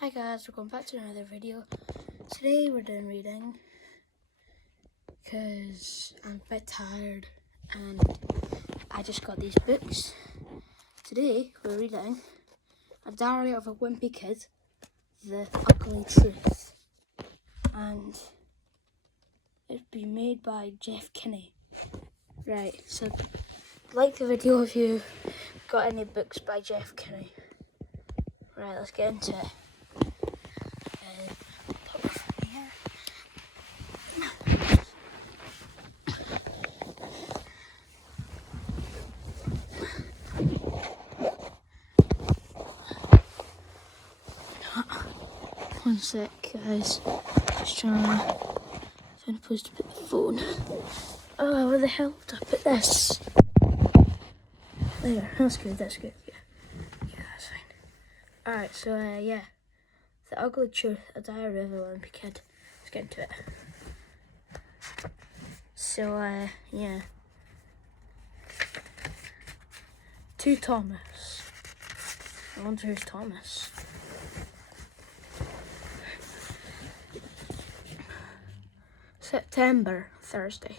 Hi guys, welcome back to another video. Today we're doing reading because I'm a bit tired and I just got these books. Today we're reading A Diary of a Wimpy Kid, The Ugly Truth, and it's been made by Jeff Kinney. Right, so like the video if you've got any books by Jeff Kinney. Right, let's get into it. One sec, guys. Just trying to find a place to put the phone. Oh, where the hell did I put this? There, that's good, Yeah, that's fine. Alright, so, yeah. The Ugly Truth, A Diary of a Wimpy Kid. Let's get into it. So, yeah. To Thomas. I wonder who's Thomas. September, Thursday.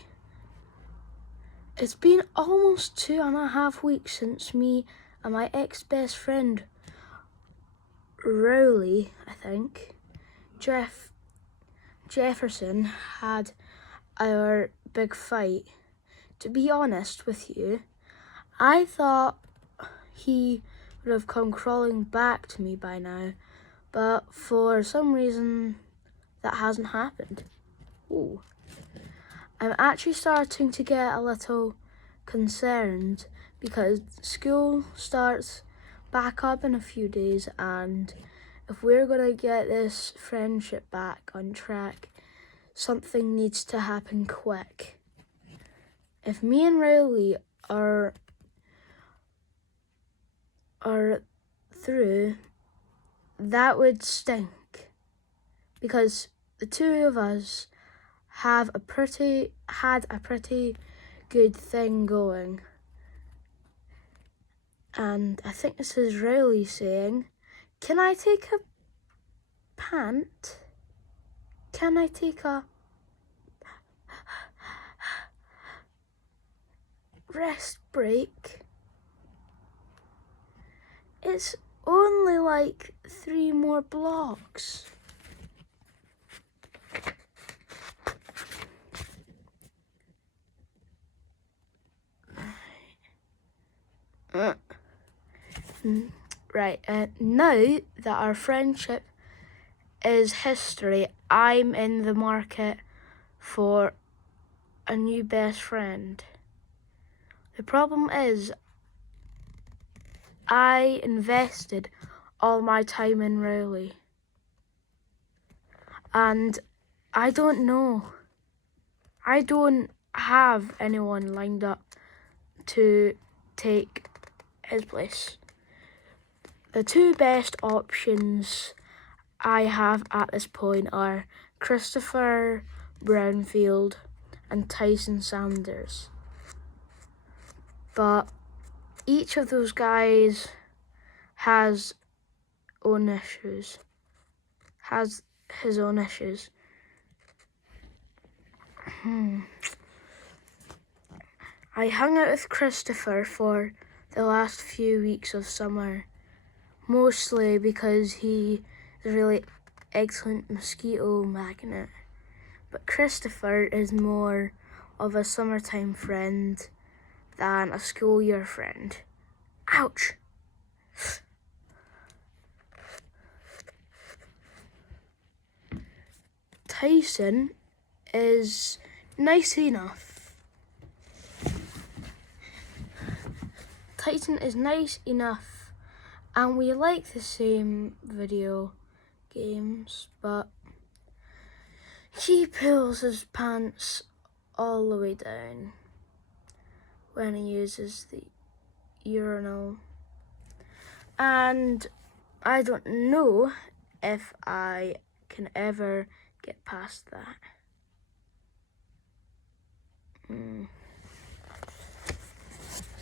It's been almost 2.5 weeks since me and my ex-best friend, Rowley, I think, Jefferson, had our big fight. To be honest with you, I thought he would have come crawling back to me by now, but for some reason that hasn't happened. Ooh. I'm actually starting to get a little concerned because school starts back up in a few days, and if we're going to get this friendship back on track, something needs to happen quick. If me and Rowley are through, that would stink because the two of us had a pretty good thing going. And I think this is Rowley saying, "Can I take a pant? Can I take a rest break? It's only like 3 more blocks." Right, now that our friendship is history, I'm in the market for a new best friend. The problem is, I invested all my time in Rowley, and I don't know. I don't have anyone lined up to take his place. The two best options I have at this point are Christopher Brownfield and Tyson Sanders. But each of those guys has his own issues. I hung out with Christopher for the last few weeks of summer, mostly because he is a really excellent mosquito magnet. But Christopher is more of a summertime friend than a school year friend. Ouch! Tyson is nice enough. And we like the same video games, but he pulls his pants all the way down when he uses the urinal. And I don't know if I can ever get past that.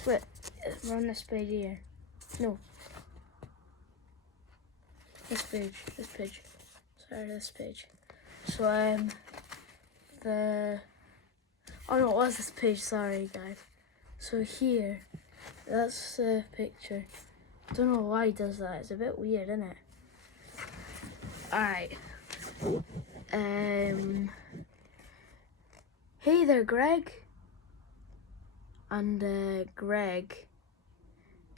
Wait, run this page here. No. This page. Sorry, this page. So oh no, it was this page, sorry guys. So here, that's the picture. Don't know why he does that, it's a bit weird, isn't it? Alright. Hey there, Greg. And Greg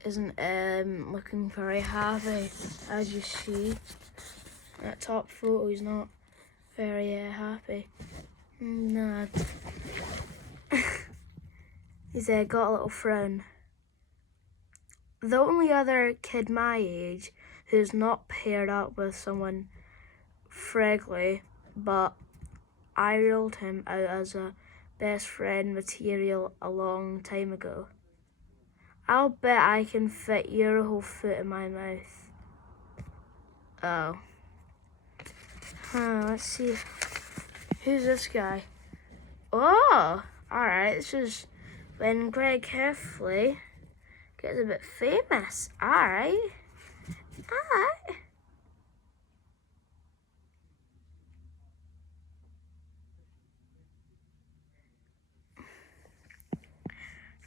isn't looking very happy, as you see. That top photo, he's not very happy. No. He's got a little frown. The only other kid my age who's not paired up with someone Fregley, but I ruled him out as a best friend material a long time ago. I'll bet I can fit your whole foot in my mouth. Oh. Let's see. Who's this guy? Oh, alright, this is when Greg Heffley gets a bit famous. Alright.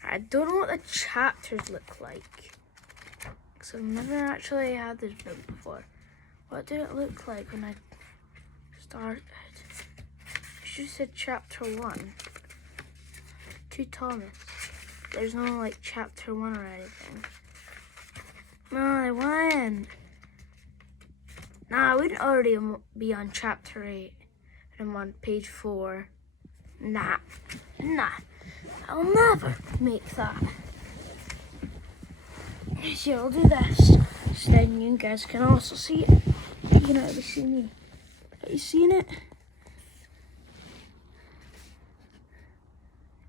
I don't know what the chapters look like, because I've never actually had this book before. What did it look like when I started? I should have said chapter 1. To Thomas. There's no like chapter 1 or anything. No, I wouldn't. Nah, I wouldn't already be on chapter 8. I'm on page 4. Nah. I'll never make that. So I'll do this. So then you guys can also see it. You can already see me. Have you seen it?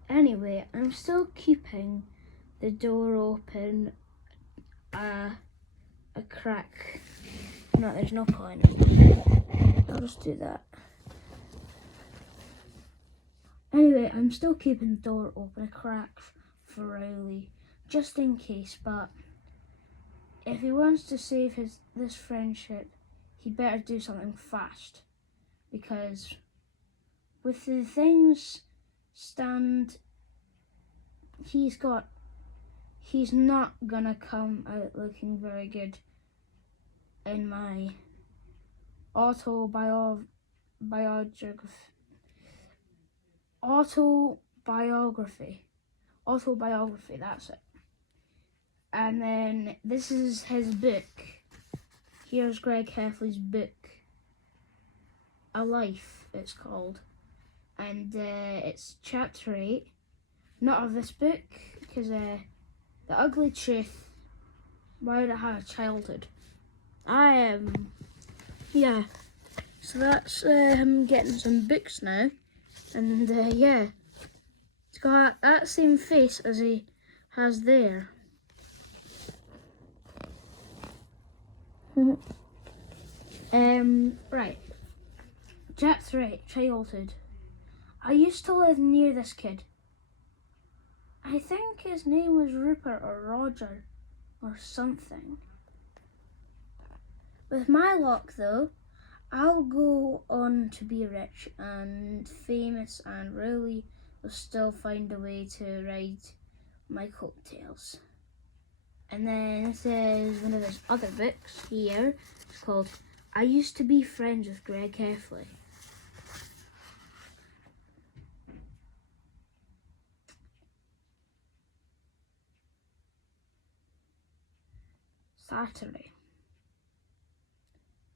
Anyway, I'm still keeping the door open a crack. No, there's no point. I'll just do that. Anyway, I'm still keeping the door open a crack for Riley, just in case, but if he wants to save this friendship, he better do something fast, because with the things stand he's not gonna come out looking very good in my autobiography, that's it. And then this is his book. Here's Greg Heffley's book, A Life it's called, and it's chapter 8, not of this book, because The Ugly Truth, Why Would I Have a Childhood. Yeah, so that's him getting some books now, and yeah, it's got that same face as he has there. Right. Chapter 8, Childhood. I used to live near this kid. I think his name was Rupert or Roger or something. With my luck though, I'll go on to be rich and famous and really will still find a way to ride my coattails. And then this is one of his other books here. It's called I Used to Be Friends with Greg Heffley. Saturday.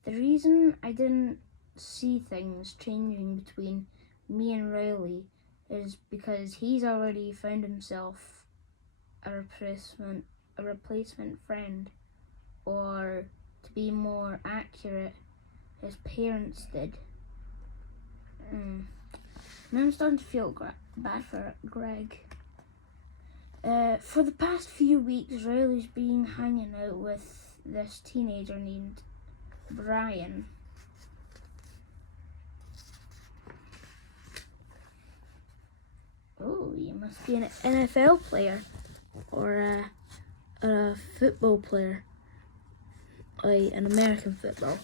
The reason I didn't see things changing between me and Riley is because he's already found himself a replacement friend, or to be more accurate, his parents did. And I'm starting to feel bad for Greg. For the past few weeks, Riley's been hanging out with this teenager named Brian. Oh, you must be an NFL player or a football player. like an American football,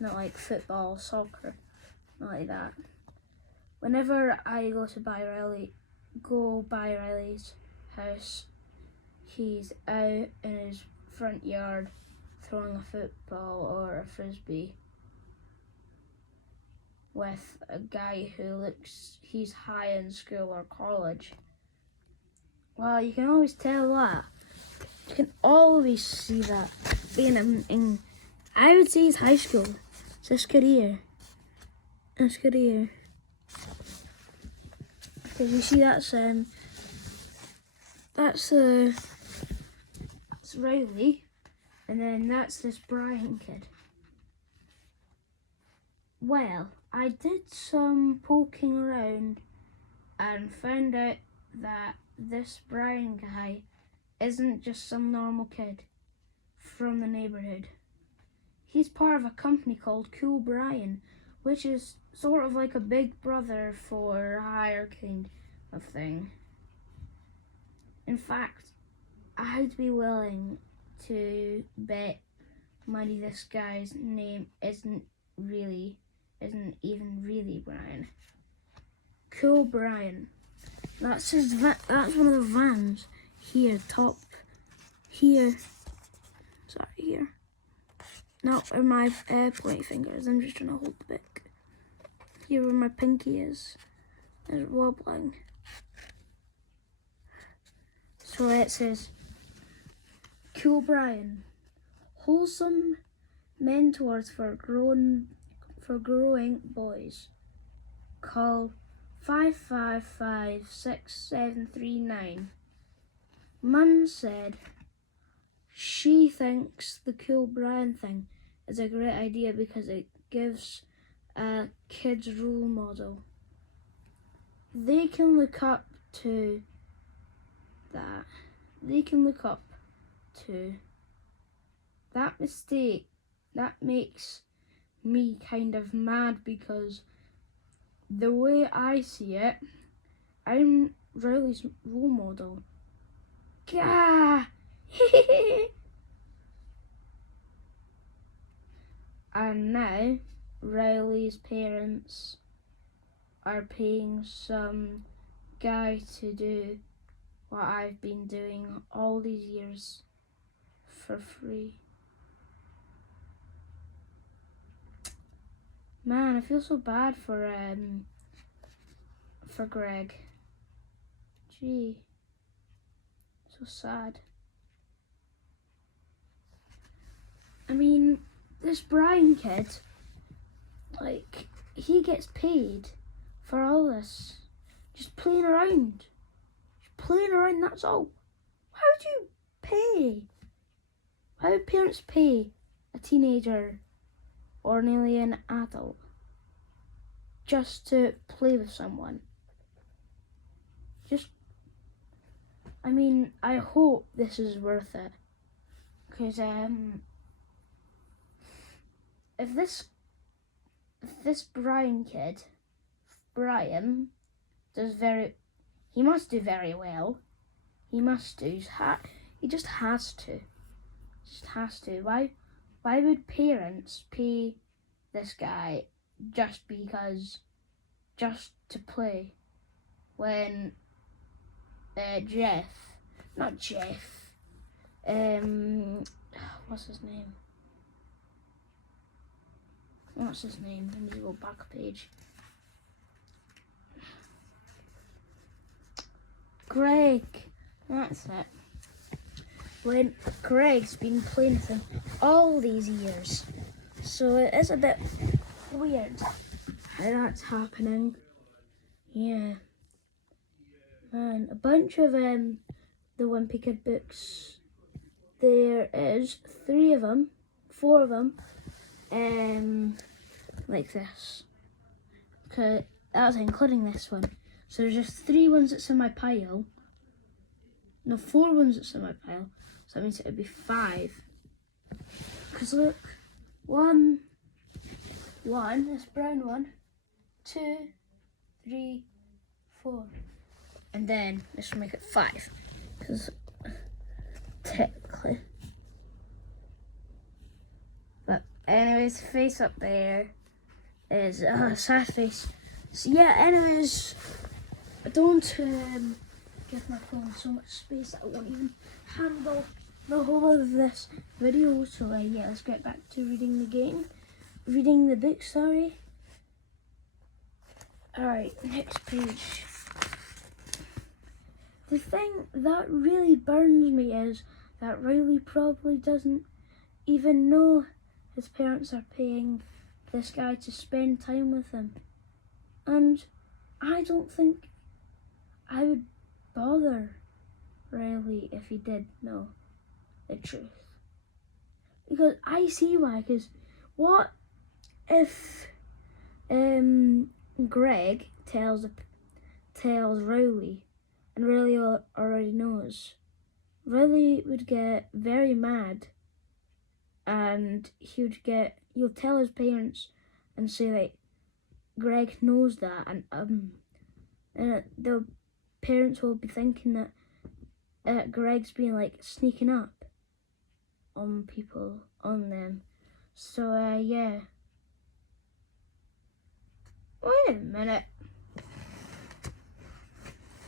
not like football, soccer, not like that. Whenever I go by Riley's house, he's out in his front yard throwing a football or a frisbee with a guy who he's high in school or college. Well, you can always tell that. You can always see that. I would say it's high school. It's this kid here. This kid here. Because you see that's Riley, and then that's this Brian kid. Well, I did some poking around and found out that this Brian guy isn't just some normal kid from the neighborhood. He's part of a company called Cool Brian, which is sort of like a big brother for a higher kind of thing. In fact, I'd be willing to bet money this guy's name isn't even really Brian. Cool Brian. That's that's one of the vans here, top here. Sorry, here. Not where my pointy finger is. I'm just trying to hold the book. Here where my pinky is wobbling. So it says, Cool Brian, wholesome mentors for growing boys. Call 555-6739. Mum said she thinks the Cool Brian thing is a great idea because it gives a kid's role model. They can look up to that. They can look up to that mistake. That makes me kind of mad because the way I see it, I'm Riley's role model. Gah! And now Riley's parents are paying some guy to do what I've been doing all these years for free. Man, I feel so bad for Greg. Gee, so sad. I mean, this Brian kid, like, he gets paid for all this. Just playing around. Just playing around, that's all. Why would you pay? Why would parents pay a teenager or nearly an adult just to play with someone? I mean, I hope this is worth it. Because, if this Brian kid, he must do very well. He must do. He just has to. Why would parents pay this guy just to play when what's his name? I need to go back a page. Greg, that's it. When Greg's been playing with him all these years. So it is a bit weird how that's happening. Yeah. Man, a bunch of the Wimpy Kid books. There is 4 of them, like this. Okay, that's including this one. So there's just 3 ones that's in my pile. No, 4 ones that's in my pile. So that means it would be 5. Because look, 1, this brown one, 2, 3, 4. And then this will make it 5. Because technically. Anyways, face up there is a sad face. So yeah, anyways, I don't give my phone so much space that I won't even handle the whole of this video. So yeah, let's get back to reading the book, sorry. Alright, next page. The thing that really burns me is that Riley probably doesn't even know his parents are paying this guy to spend time with him. And I don't think I would bother Riley if he did know the truth. Because I see why, because what if Greg tells Riley and Riley already knows? Riley would get very mad and he'll tell his parents and say like Greg knows that, and the parents will be thinking that Greg's been like sneaking up on them. So yeah. Wait a minute.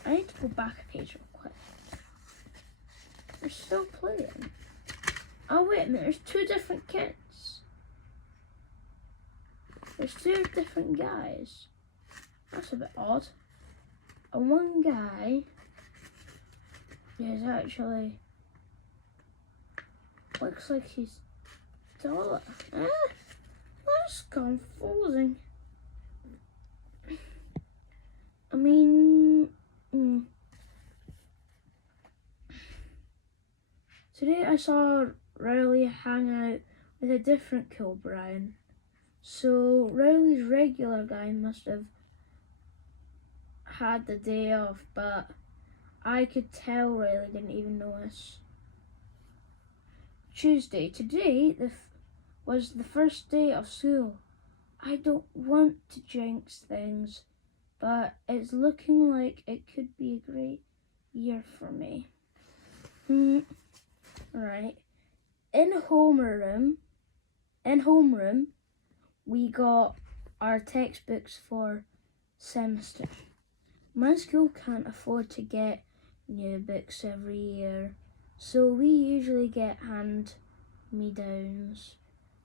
I need to go back a page real quick. They're still playing. Oh wait a minute, there's two different kids. There's two different guys. That's a bit odd. And one guy is actually looks like he's taller. That's confusing. I mean, today I saw Riley hang out with a different Kilbrian. So Riley's regular guy must have had the day off, but I could tell Riley didn't even notice. Tuesday. Today was the first day of school. I don't want to jinx things, but it's looking like it could be a great year for me. Right. In homeroom, we got our textbooks for semester. My school can't afford to get new books every year, so we usually get hand-me-downs.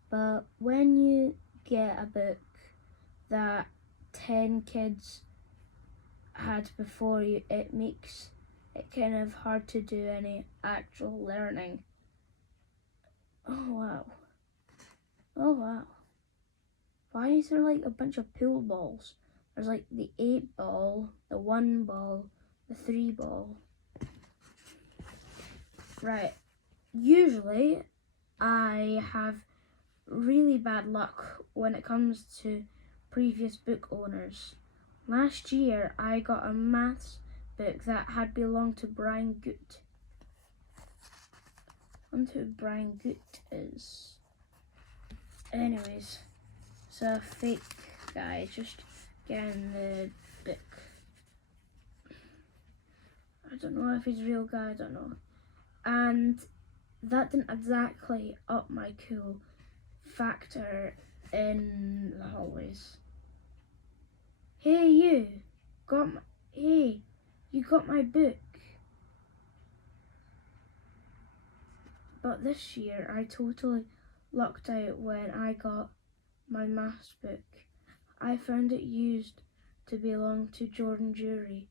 But when you get a book that 10 kids had before you, it makes it kind of hard to do any actual learning. Oh wow. Why is there like a bunch of pool balls? There's like the 8 ball, the 1 ball, the 3 ball. Right. Usually I have really bad luck when it comes to previous book owners. Last year I got a maths book that had belonged to Brian Goot. I wonder who Brian Goot is. Anyways, it's a fake guy just getting the book. I don't know if he's a real guy, I don't know. And that didn't exactly up my cool factor in the hallways. Hey, you got my book. But this year I totally lucked out when I got my maths book. I found it used to belong to Jordan Jury.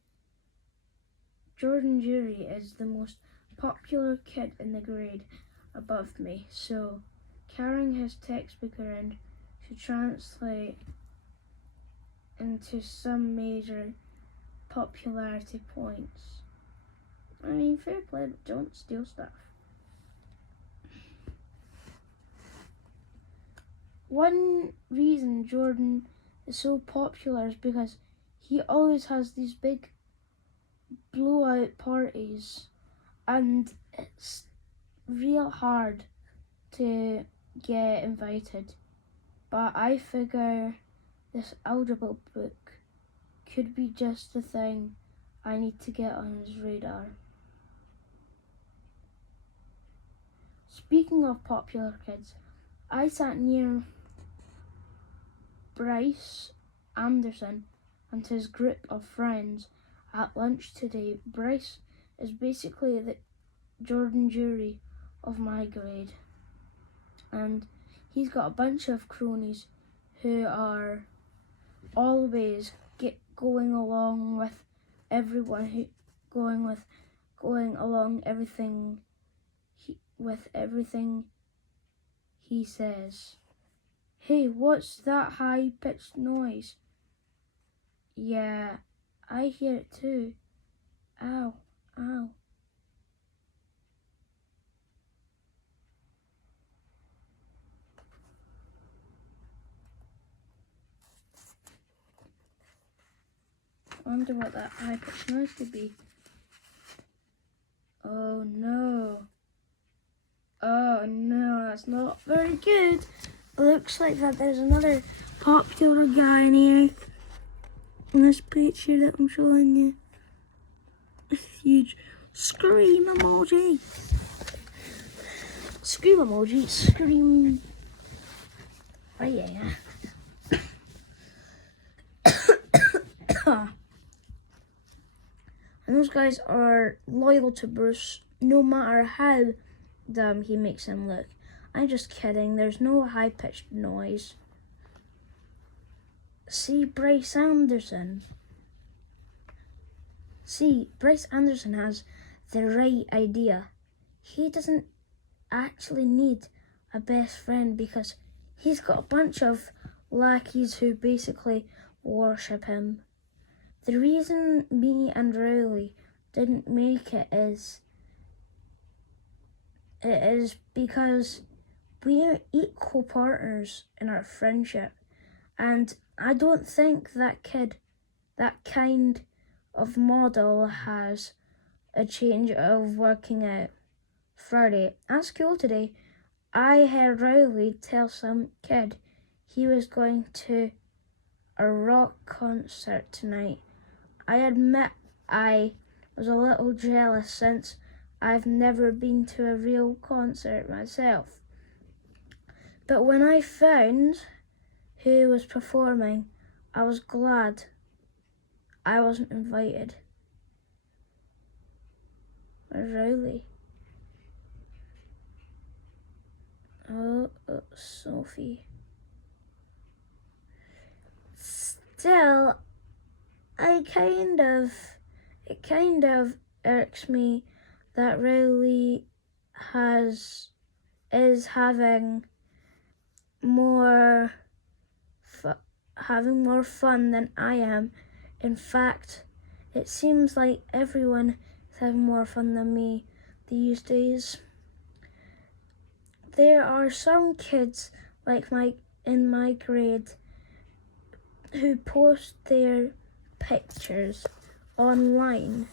Jordan Jury is the most popular kid in the grade above me, so carrying his textbook around should translate into some major popularity points. I mean, fair play, but don't steal stuff. One reason Jordan is so popular is because he always has these big blowout parties, and it's real hard to get invited. But I figure this algebra book could be just the thing I need to get on his radar. Speaking of popular kids, I sat near Bryce Anderson and his group of friends at lunch today. Bryce is basically the Jordan Jury of my grade, and he's got a bunch of cronies who are always going along with everyone, going along with everything he says. Hey, what's that high-pitched noise? Yeah, I hear it too. Ow, ow. I wonder what that high-pitched noise could be. Oh no. Oh no, that's not very good. Looks like that there's another popular guy in here. In this picture that I'm showing you. Huge scream emoji. Scream emoji. Scream. Oh yeah. And those guys are loyal to Bruce no matter how dumb he makes them look. I'm just kidding. There's no high-pitched noise. See, Bryce Anderson has the right idea. He doesn't actually need a best friend because he's got a bunch of lackeys who basically worship him. The reason me and Riley didn't make it is because we are equal partners in our friendship, and I don't think that kind of model has a change of working out. Friday, at school today, I heard Riley tell some kid he was going to a rock concert tonight. I admit I was a little jealous since I've never been to a real concert myself. But when I found who was performing, I was glad I wasn't invited. Where's Riley? Oh, Sophie. Still, it kind of irks me that Riley is having more fun than I am. In fact, it seems like everyone is having more fun than me these days. There are some kids in my grade who post their pictures online.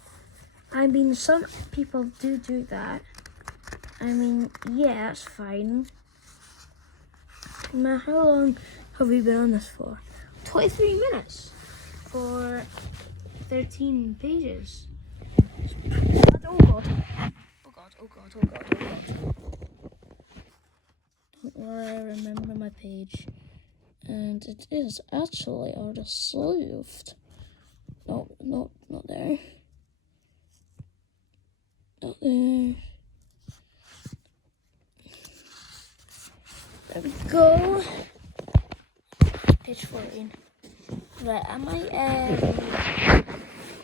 I mean, some people do that. I mean, yeah, that's fine. Now, how long have we been on this for? 23 minutes for 13 pages. Oh God. Oh God, oh God, oh God, oh God. Don't worry, I remember my page. And it is actually already saved. No, not there. Not there. There we go. Page 14. Right, I might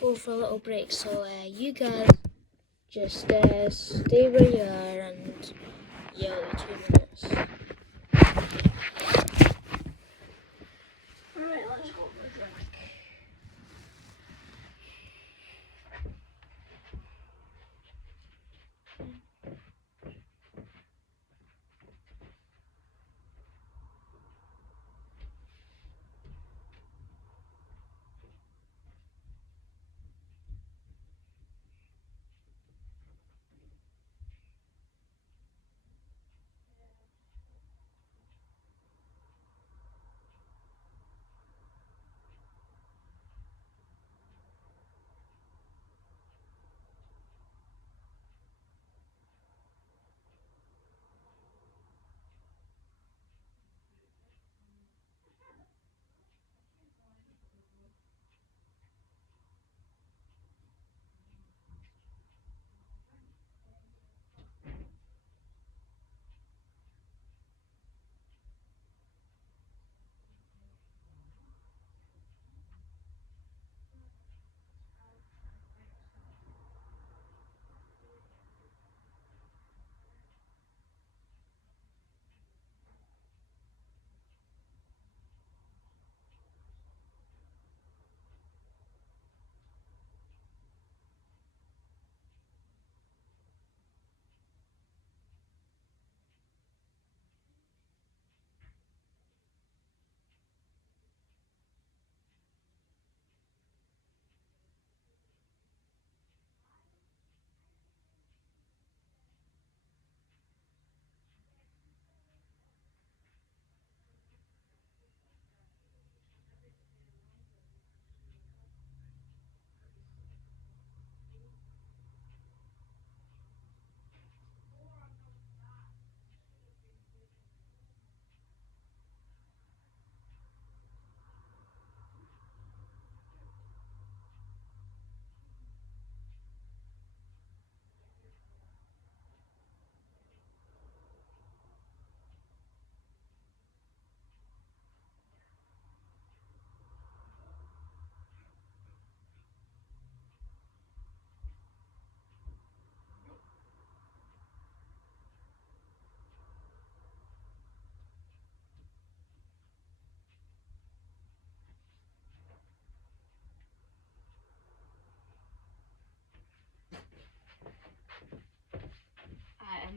go for a little break, so you guys just stay where you are and yell 2 minutes. Alright, let's go for a drink.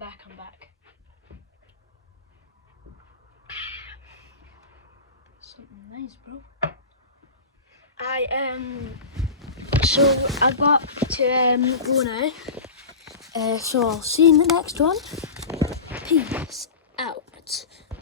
I'm back. Something nice, bro. So I got to go now. So I'll see you in the next one. Peace out.